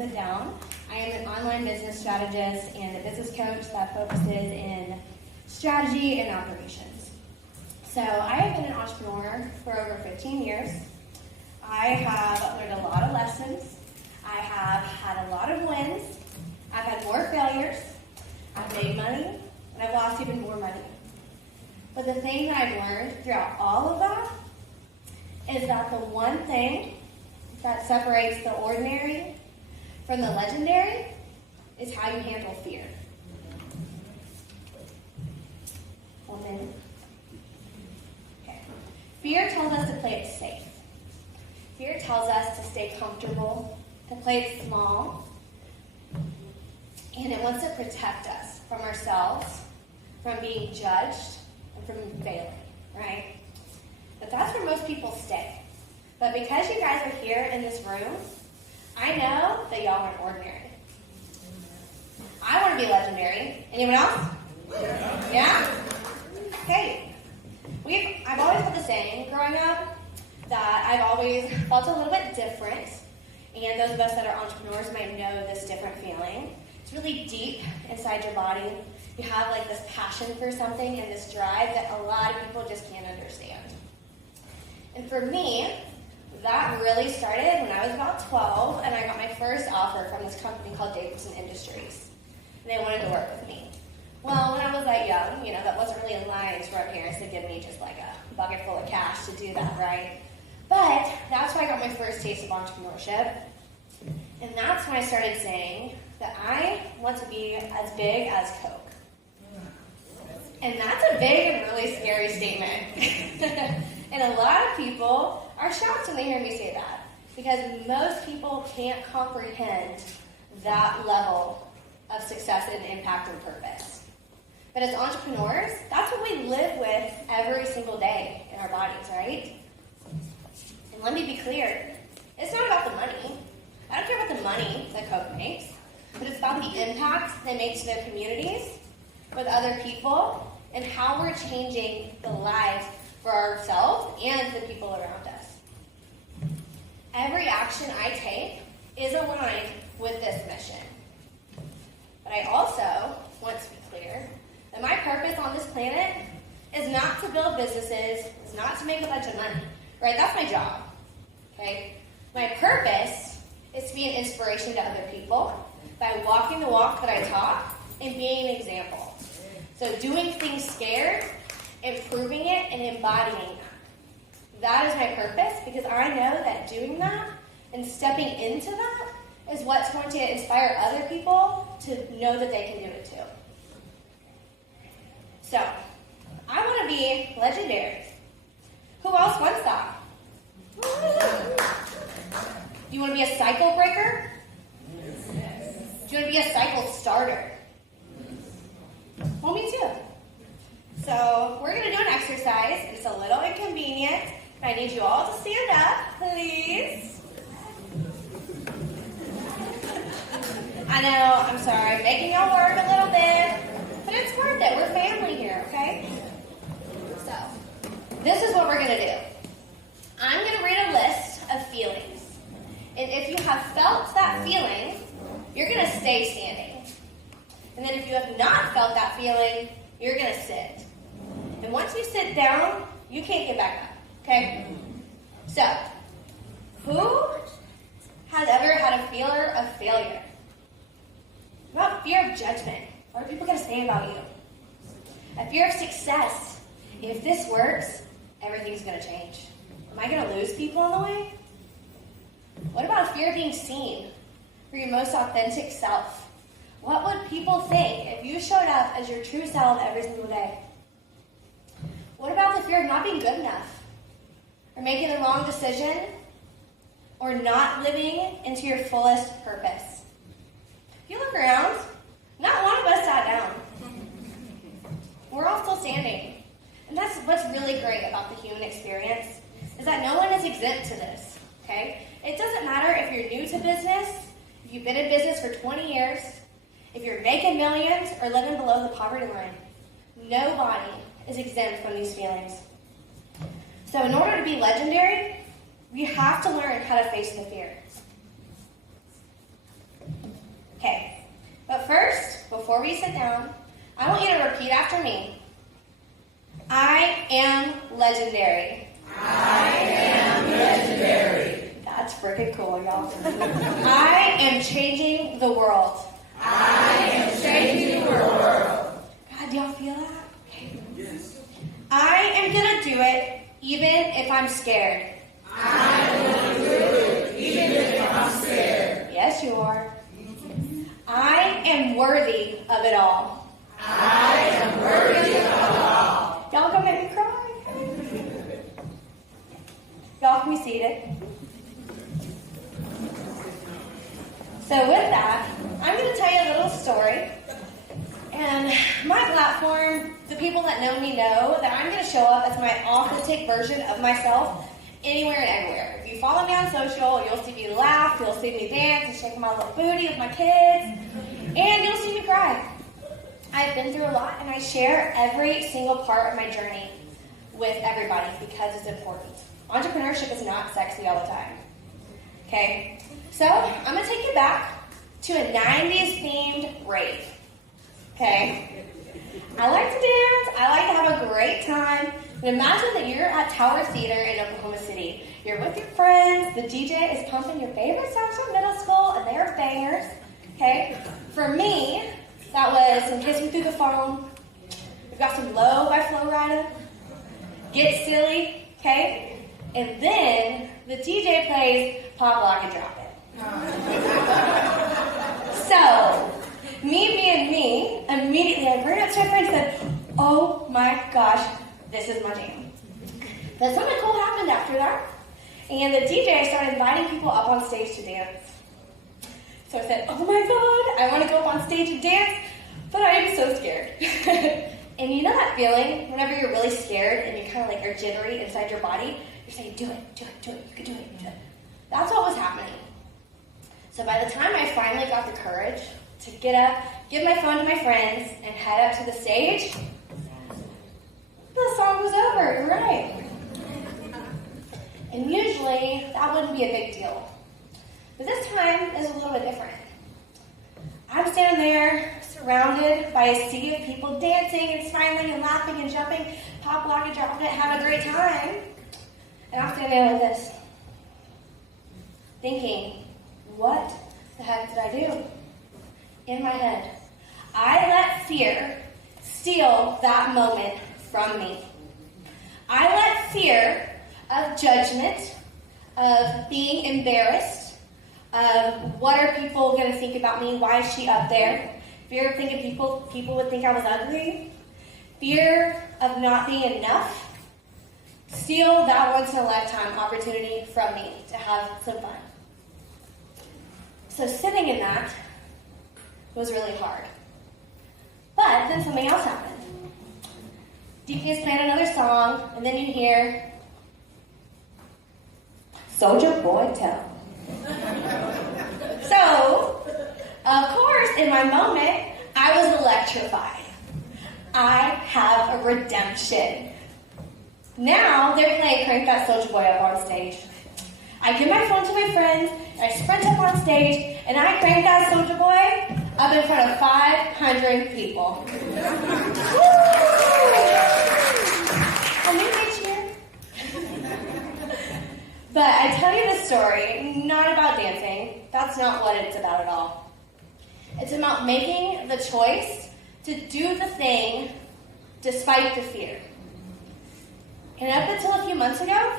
sit down. I am an online business strategist and a business coach that focuses in strategy and operations. So I have been an entrepreneur for over 15 years. I have learned a lot of lessons. I have had a lot of wins. I've had more failures. I've made money, and I've lost even more money. But the thing that I've learned throughout all of that is that the one thing that separates the ordinary from the legendary is how you handle fear. One minute. Okay. Fear tells us to play it safe. Fear tells us to stay comfortable, to play it small, and it wants to protect us from ourselves, from being judged, and from failing, right? But that's where most people stay. But because you guys are here in this room, I know that y'all aren't ordinary. I want to be legendary. Anyone else? Yeah? Okay. I've always had the saying growing up that I've always felt a little bit different. And those of us that are entrepreneurs might know this different feeling. It's really deep inside your body. You have like this passion for something and this drive that a lot of people just can't understand. And for me, that really started when I was about 12 and I got my first offer from this company called Davidson Industries. And they wanted to work with me. Well, when I was that young, that wasn't really in line for our parents to give me just like a bucket full of cash to do that, right? But that's where I got my first taste of entrepreneurship. And that's when I started saying that I want to be as big as Coke. And that's a big and really scary statement. And a lot of people are shocked when they hear me say that, because most people can't comprehend that level of success and impact and purpose. But as entrepreneurs, that's what we live with every single day in our bodies, right? And let me be clear, it's not about the money. I don't care about the money that Coke makes, but it's about the impact they make to their communities, with other people, and how we're changing the lives for ourselves and the people around us. Every action I take is aligned with this mission. But I also want to be clear that my purpose on this planet is not to build businesses, is not to make a bunch of money, right? That's my job, okay? My purpose is to be an inspiration to other people by walking the walk that I talk and being an example. So doing things scared, improving it, and embodying that. That is my purpose, because I know that doing that and stepping into that is what's going to inspire other people to know that they can do it too. So, I want to be legendary. Who else wants that? You want to be a cycle breaker? Do you want to be a cycle starter? Well, me too. So we're going to do an exercise. It's a little inconvenient. I need you all to stand up, please. I know, I'm sorry, making y'all work a little bit, but it's worth it. We're family here, okay? So, this is what we're going to do. I'm going to read a list of feelings. And if you have felt that feeling, you're going to stay standing. And then if you have not felt that feeling, you're going to sit. And once you sit down, you can't get back up, okay? So, who has ever had a fear of failure? What about fear of judgment? What are people going to say about you? A fear of success. If this works, everything's going to change. Am I going to lose people on the way? What about a fear of being seen for your most authentic self? What would people think if you showed up as your true self every single day? What about the fear of not being good enough? Or making the wrong decision? Or not living into your fullest purpose? If you look around, not one of us sat down. We're all still standing. And that's what's really great about the human experience, is that no one is exempt to this, okay? It doesn't matter if you're new to business, if you've been in business for 20 years, if you're making millions or living below the poverty line. Nobody is exempt from these feelings. So in order to be legendary, we have to learn how to face the fear. before we sit down, I want you to repeat after me. I am legendary. I am legendary. That's freaking cool, y'all. I am changing the world. I am changing the world. God, do y'all feel that? Yes. I am going to do it even if I'm scared. I am going to do it even if I'm scared. Yes, you are. I am worthy of it all. I am worthy of it all. Y'all gonna make me cry? Y'all can be seated. So with that, I'm going to tell you a little story. And my platform, the people that know me know that I'm going to show up as my authentic version of myself anywhere and everywhere. If you follow me on social, you'll see me laugh, you'll see me dance and shake my little booty with my kids, and you'll see me cry. I've been through a lot, and I share every single part of my journey with everybody because it's important. Entrepreneurship is not sexy all the time. Okay? So, I'm going to take you back to a 90s themed rave. Okay? I like to dance. I like to have a great time. But imagine that you're at Tower Theater in Oklahoma City. You're with your friends. The DJ is pumping your favorite songs from middle school, and they're bangers. Okay? For me, that was Some Kiss Me Through the Phone. We've got some Low by Flo Rida. Get Silly. Okay? And then the DJ plays Pop, Lock, and Drop It. So, me being me, immediately I ran up to my friend and said, oh my gosh, this is my jam. Then something cool happened after that. And the DJ started inviting people up on stage to dance. So I said, oh my god, I want to go up on stage and dance, but I am so scared. And you know that feeling whenever you're really scared and you kind of like are jittery inside your body? You're saying, do it, do it, do it, you can do it, do it. That's what was happening. So by the time I finally got the courage to get up, give my phone to my friends, and head up to the stage, the song was over, you're right. And usually, that wouldn't be a big deal. But this time is a little bit different. I'm standing there, surrounded by a sea of people dancing and smiling and laughing and jumping, pop, lock, and drop it, having a great time. And I'm standing there like this, thinking, what the heck did I do? In my head, I let fear steal that moment from me. I let fear of judgment, of being embarrassed, of what are people going to think about me, why is she up there, fear of thinking people would think I was ugly, fear of not being enough, steal that once-in-a-lifetime opportunity from me to have some fun. So sitting in that was really hard. But then something else happened. DK is playing another song, and then you hear Soulja Boy tell. So, of course, in my moment, I was electrified. I have a redemption. Now they're playing Crank That Soulja Boy up on stage. I give my phone to my friends, and I sprint up on stage, and I crank that Soulja Boy up in front of 500 people. And then they cheer. But I tell you this story, not about dancing. That's not what it's about at all. It's about making the choice to do the thing despite the fear. And up until a few months ago,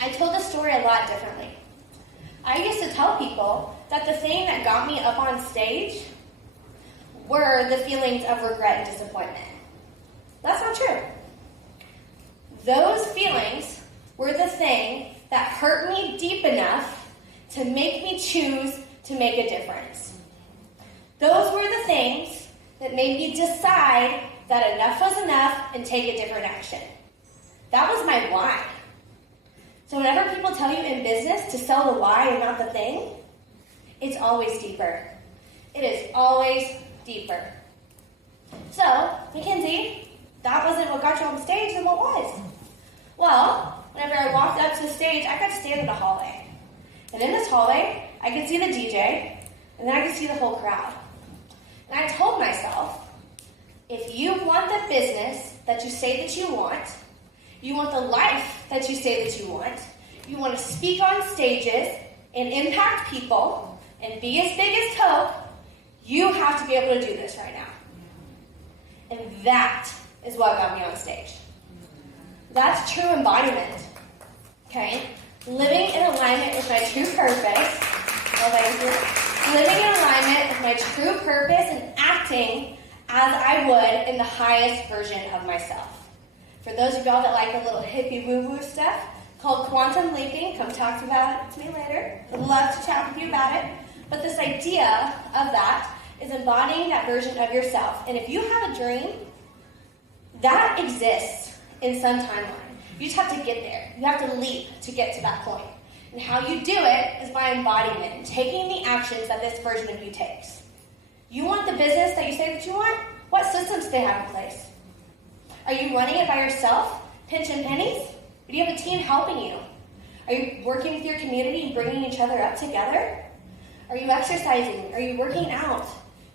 I told this story a lot differently. I used to tell people that the thing that got me up on stage were the feelings of regret and disappointment. That's not true. Those feelings were the thing that hurt me deep enough to make me choose to make a difference. Those were the things that made me decide that enough was enough and take a different action. That was my why. So whenever people tell you in business to sell the why and not the thing, it's always deeper. It is always deeper. So, Mackenzie, that wasn't what got you on stage, then what was? Well, whenever I walked up to the stage, I got to stand in a hallway. And in this hallway, I could see the DJ, and then I could see the whole crowd. And I told myself, if you want the business that you say that you want the life that you say that you want to speak on stages and impact people and be as big as Coke, you have to be able to do this right now. And that is what got me on stage. That's true embodiment. Okay? Living in alignment with my true purpose. Well, thank you. Living in alignment with my true purpose and acting as I would in the highest version of myself. For those of y'all that like a little hippie woo-woo stuff called quantum leaping, come talk about it to me later. I'd love to chat with you about it. But this idea of that is embodying that version of yourself. And if you have a dream, that exists in some timeline. You just have to get there. You have to leap to get to that point. And how you do it is by embodiment and taking the actions that this version of you takes. You want the business that you say that you want? What systems do they have in place? Are you running it by yourself, pinching pennies? Or do you have a team helping you? Are you working with your community and bringing each other up together? Are you exercising? Are you working out?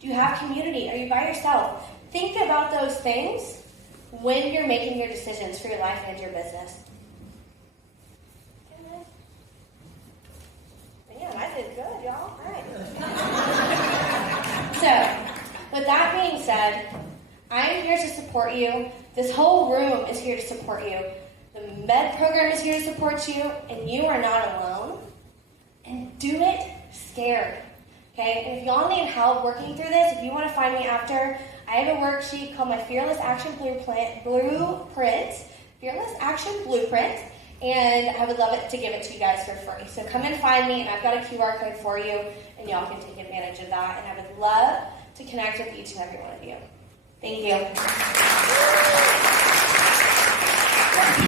Do you have community? Are you by yourself? Think about those things when you're making your decisions for your life and your business. Man, I did good, y'all. All right. So, with that being said, I'm here to support you. This whole room is here to support you. The med program is here to support you, and you are not alone. And do it scared. Okay? And if y'all need help working through this, if you want to find me after, I have a worksheet called my Fearless Action Blueprint, and I would love it to give it to you guys for free. So come and find me, and I've got a QR code for you, and y'all can take advantage of that. And I would love to connect with each and every one of you. Thank you.